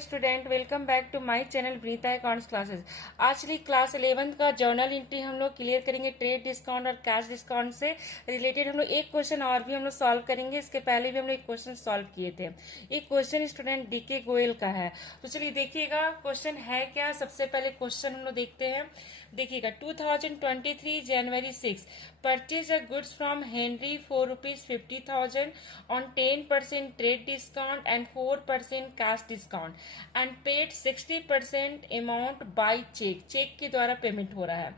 Student, welcome back to my channel Vinita accounts classes. आज की class 11th का journal entry हम लोग क्लियर करेंगे। ट्रेड डिस्काउंट और कैश डिस्काउंट से रिलेटेड हम लोग एक क्वेश्चन और भी हम लोग सॉल्व करेंगे। इसके पहले भी हम लोग एक क्वेश्चन सॉल्व किए थे। एक क्वेश्चन स्टूडेंट डीके गोयल का है, तो चलिए देखिएगा क्वेश्चन है क्या। सबसे पहले क्वेश्चन हम लोग देखते हैं। देखिएगा 2023 January 6 purchase a goods from Henry for ₹50,000 on 10% trade discount and 4% cash discount and paid 60% amount by cheque. Cheque के द्वारा पेमेंट हो रहा है।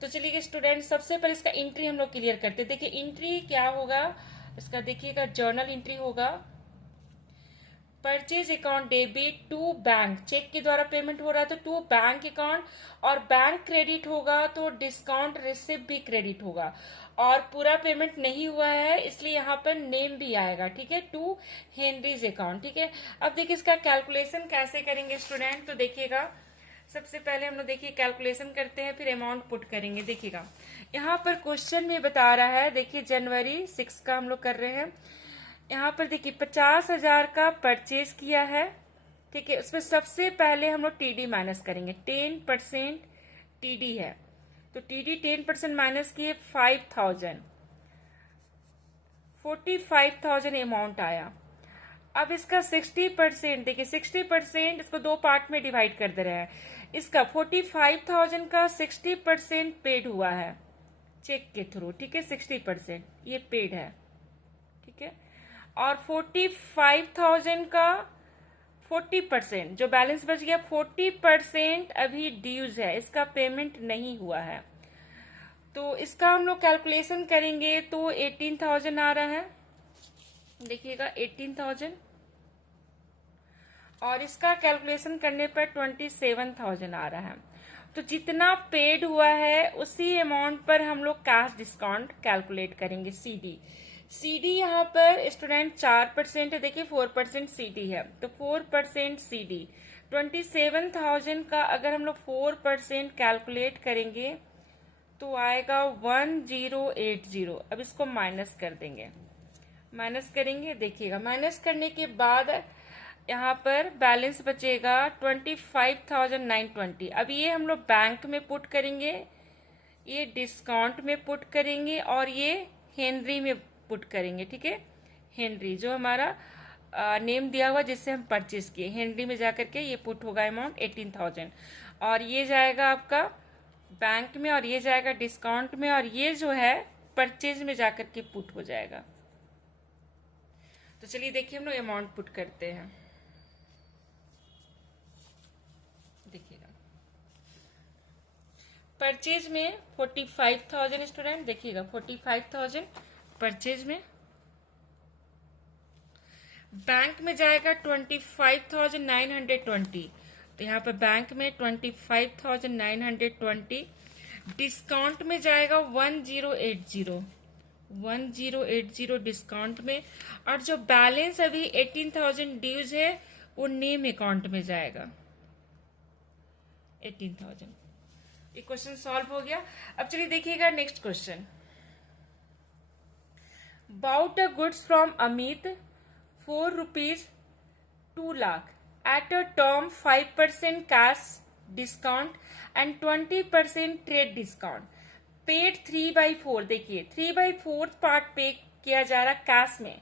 तो चलिए स्टूडेंट, सबसे पहले इसका एंट्री हम लोग क्लियर करते हैं। देखिए एंट्री क्या होगा इसका, देखिएगा जर्नल एंट्री होगा purchase account debit to bank. चेक के द्वारा पेमेंट हो रहा है तो टू बैंक अकाउंट, और बैंक क्रेडिट होगा तो डिस्काउंट रिसिप्ट भी क्रेडिट होगा। और पूरा पेमेंट नहीं हुआ है इसलिए यहाँ पर नेम भी आएगा, ठीक है, टू हेनरीज अकाउंट। ठीक है, अब देखिए इसका कैलकुलेशन कैसे करेंगे स्टूडेंट। तो देखिएगा सबसे पहले हम लोग देखिए कैलकुलेशन करते हैं, फिर अमाउंट पुट करेंगे। देखिएगा यहाँ पर क्वेश्चन में बता रहा है, देखिए जनवरी 6 का हम लोग कर रहे हैं। यहाँ पर देखिए 50,000 का परचेज किया है, ठीक है। उसमें सबसे पहले हम लोग टीडी माइनस करेंगे। 10% टीडी है तो टीडी 10% माइनस किए 5,000, 45,000 अमाउंट आया। अब इसका 60%, देखिए 60% इसको दो पार्ट में डिवाइड कर दे रहे हैं। इसका 45,000 का 60% पेड हुआ है चेक के थ्रू, ठीक है। 60% ये पेड है, ठीक है। और 45,000 का 40% जो बैलेंस बच गया, 40% अभी ड्यूज है, इसका पेमेंट नहीं हुआ है। तो इसका हम लोग कैलकुलेशन करेंगे तो 18,000 आ रहा है। देखिएगा 18,000, और इसका कैलकुलेशन करने पर 27,000 आ रहा है। तो जितना पेड हुआ है उसी अमाउंट पर हम लोग कैश डिस्काउंट कैलकुलेट करेंगे। सीडी यहाँ पर स्टूडेंट 4% है, देखिए 4% सीडी है तो 4% सीडी 27,000 का अगर हम लोग 4% कैलकुलेट करेंगे तो आएगा 1080। अब इसको माइनस कर देंगे, माइनस करेंगे। देखिएगा माइनस करने के बाद यहाँ पर बैलेंस बचेगा 25,920। अब ये हम लोग बैंक में पुट करेंगे, ये डिस्काउंट में पुट करेंगे, और ये हेनरी में पुट करेंगे, ठीक है। हेनरी जो हमारा नेम दिया हुआ जिससे हम परचेज किए, हेनरी में जाकर के ये पुट होगा अमाउंट 18,000, और ये जाएगा आपका बैंक में, और ये जाएगा डिस्काउंट में, और ये जो है परचेज में जाकर के पुट हो जाएगा। तो चलिए देखिए हम लोग अमाउंट पुट करते हैं। देखिएगा परचेज में 45,000 स्टूडेंट, देखिएगा 45,000 परचेज में। बैंक में जाएगा 25,920, तो यहाँ पर बैंक में 25,920। डिस्काउंट में जाएगा 1080 डिस्काउंट में, और जो बैलेंस अभी 18,000 ड्यूज है वो नेम अकाउंट में जाएगा 18,000। ये क्वेश्चन सॉल्व हो गया। अब चलिए देखिएगा next question. Bought a goods from Amit for ₹2 lakh at a term 5% cash discount and 20% trade discount, paid 3/4। देखिए 3/4 पार्ट पे किया जा रहा कैश में,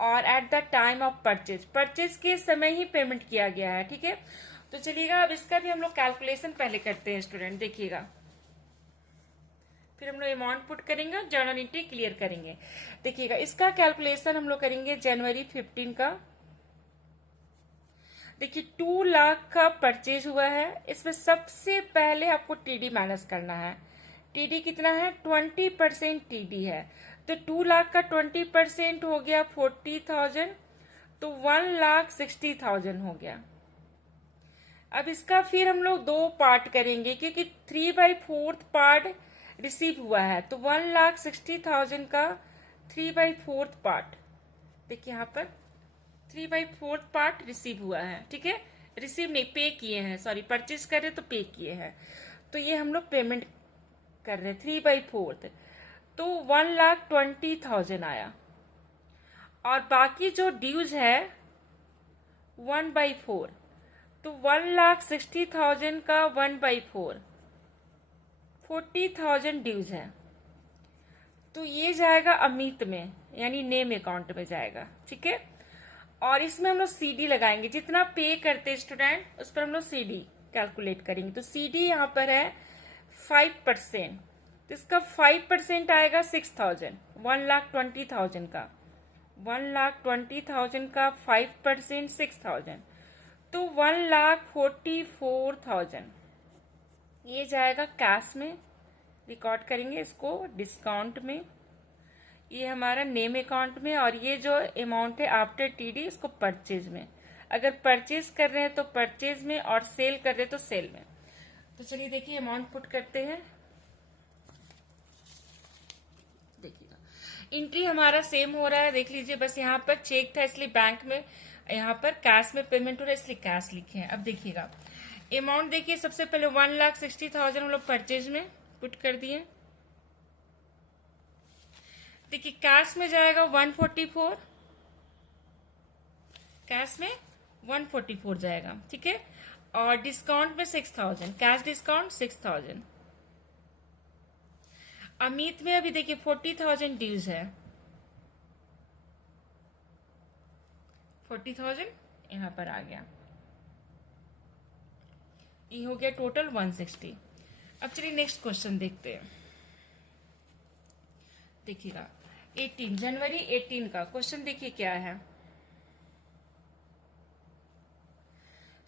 और at the time of purchase के समय ही पेमेंट किया गया है, ठीक है। तो चलिएगा अब इसका भी हम लोग कैलकुलेशन पहले करते हैं स्टूडेंट। देखिएगा फिर हम लोग अमाउंट पुट करेंगे, जर्नल एंट्री क्लियर करेंगे। देखिएगा इसका कैलकुलेशन हम लोग करेंगे जनवरी 15 का। देखिए 2 लाख का परचेज हुआ है, इसमें सबसे पहले आपको टीडी माइनस करना है। टीडी कितना है, 20% टीडी है, तो 2 लाख का 20% हो गया 40,000, तो 1,60,000 हो गया। अब इसका फिर हम लोग दो पार्ट करेंगे क्योंकि 3/4 पार्ट रिसीव हुआ है, तो 1,60,000 का 3/4 पार्ट, देखिए यहाँ पर 3/4 पार्ट रिसीव हुआ है, ठीक है। रिसीव नहीं, पे किए हैं, सॉरी, परचेज कर रहे तो पे किए हैं, तो ये हम लोग पेमेंट कर रहे हैं 3/4, तो 1,20,000 आया। और बाकी जो ड्यूज है 1/4, तो 1,60,000 का 1/4 40,000 ड्यूज है, तो ये जाएगा अमित में, यानी नेम अकाउंट में जाएगा, ठीक है। और इसमें हम लोग सीडी लगाएंगे, जितना पे करते स्टूडेंट उस पर हम लोग सीडी कैलकुलेट करेंगे। तो सीडी यहाँ पर है 5%, तो इसका 5% आएगा 6,000, 1,20,000 का 1,20,000 का 5% 6,000, तो 1,44,000 ये जाएगा कैश में, रिकॉर्ड करेंगे इसको डिस्काउंट में, ये हमारा नेम अकाउंट में, और ये जो अमाउंट है आफ्टर टीडी इसको परचेज में। अगर परचेज कर रहे हैं तो परचेज में, और सेल कर रहे हैं तो सेल में। तो चलिए देखिए अमाउंट पुट करते हैं। देखिएगा एंट्री हमारा सेम हो रहा है, देख लीजिए, बस यहाँ पर चेक था इसलिए बैंक में, यहाँ पर कैश में पेमेंट हो रहा है इसलिए कैश लिखे हैं। अब देखिएगा अमाउंट, देखिए सबसे पहले 1,60,000 हम लोग परचेज में पुट कर दिए। देखिए कैश में जाएगा 144, कैश में 144 जाएगा, ठीक है। और डिस्काउंट में 6,000, कैश डिस्काउंट 6,000। अमित में अभी देखिए 40,000 ड्यूज है, 40,000 यहां पर आ गया, ये हो गया टोटल 160। अब चलिए नेक्स्ट क्वेश्चन देखते हैं। देखिएगा 18 जनवरी 18 का क्वेश्चन देखिए क्या है।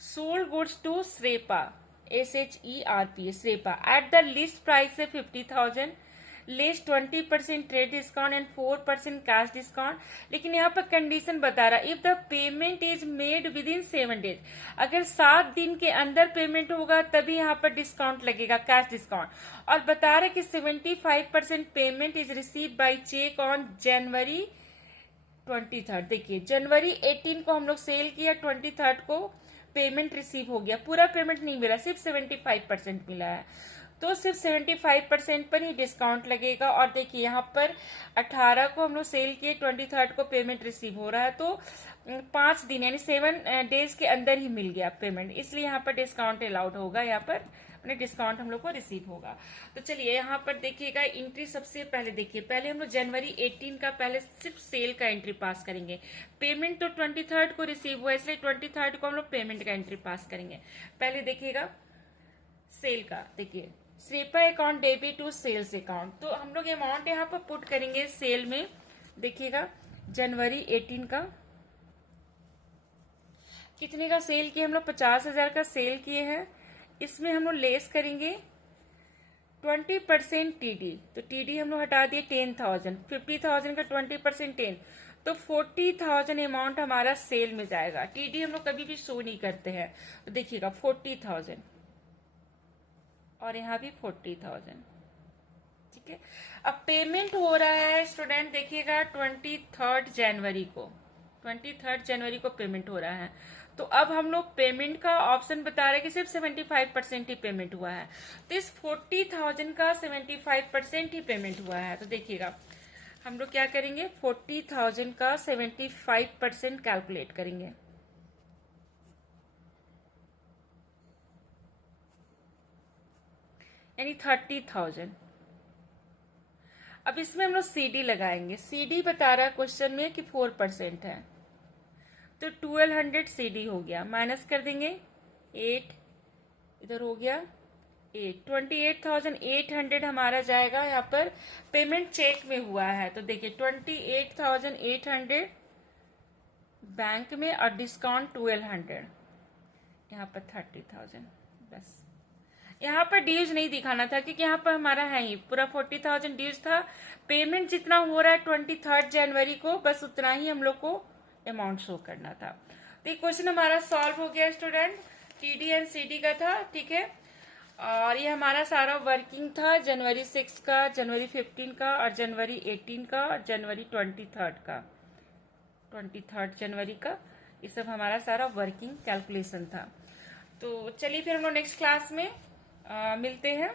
Sold goods to Sherpa SHERP Sherpa at the list price है 50,000, less 20% trade discount and 4% cash discount. लेकिन यहाँ पर कंडीशन बता रहा है if the payment is made within 7 days, अगर 7 दिन के अंदर पेमेंट होगा तभी यहाँ पर डिस्काउंट लगेगा, कैश डिस्काउंट। और बता रहा है कि 75% payment is receive by cheque on January 23। देखिए जनवरी 18 को हम लोग सेल किया, 23 को पेमेंट रिसीव हो गया, पूरा पेमेंट नहीं मिला, सिर्फ 75% मिला है, तो सिर्फ 75% पर ही डिस्काउंट लगेगा। और देखिए यहाँ पर 18 को हम लोग सेल किए, 23 को पेमेंट रिसीव हो रहा है, तो 5 दिन यानी 7 डेज के अंदर ही मिल गया पेमेंट, इसलिए यहाँ पर डिस्काउंट अलाउड होगा, यहाँ पर डिस्काउंट हम लोग को रिसीव होगा। तो चलिए यहाँ पर देखिएगा एंट्री सबसे पहले देखिए, पहले हम लोग जनवरी 18 का पहले सिर्फ सेल का एंट्री पास करेंगे। पेमेंट तो 23 को रिसीव हुआ, इसलिए 23 को हम लोग पेमेंट का एंट्री पास करेंगे। पहले देखिएगा सेल का, देखिए Sherpa account debit to sales account, तो हम लोग अमाउंट यहाँ पर पुट करेंगे सेल में। देखिएगा जनवरी 18 का कितने का सेल किया हम लोग, 50,000 का सेल किए हैं, इसमें हम लोग लेस करेंगे 20% टीडी, तो टीडी हम लोग हटा दिए 10,000, 50,000 का 20% 10, तो 40,000 अमाउंट हमारा सेल में जाएगा। टीडी हम लोग कभी भी शो नहीं करते हैं, तो देखिएगा 40,000 और यहाँ भी 40,000, ठीक है। अब पेमेंट हो रहा है स्टूडेंट, देखिएगा 23 जनवरी को, 23 जनवरी को पेमेंट हो रहा है। तो अब हम लोग पेमेंट का ऑप्शन बता रहे हैं कि सिर्फ 75% ही पेमेंट हुआ है, तो इस 40,000 का 75% ही पेमेंट हुआ है। तो देखिएगा हम लोग क्या करेंगे, 40,000 का 75% कैलकुलेट करेंगे, यानी 30,000। अब इसमें हम लोग सीडी लगाएंगे, सीडी बता रहा है क्वेश्चन में कि 4% है, तो 1200 सीडी हो गया, माइनस कर देंगे 8, इधर हो गया 8, 28,800 हमारा जाएगा। यहाँ पर पेमेंट चेक में हुआ है, तो देखिए 28,800 बैंक में और डिस्काउंट 1200, यहाँ पर 30,000। बस यहाँ पर ड्यूज नहीं दिखाना था क्योंकि यहाँ पर हमारा है ही पूरा 40,000 ड्यूज था। पेमेंट जितना हो रहा है 23 जनवरी को, बस उतना ही हम लोग को अमाउंट शो करना था। तो ये क्वेश्चन हमारा सॉल्व हो गया स्टूडेंट, टीडी एंड सीडी का था, ठीक है। और ये हमारा सारा वर्किंग था जनवरी 6 का, जनवरी 15 का, और जनवरी 18 का, और जनवरी 23 का, 23 जनवरी का, ये सब हमारा सारा वर्किंग कैलकुलेशन था। तो चलिए फिर हम लोग नेक्स्ट क्लास में मिलते हैं।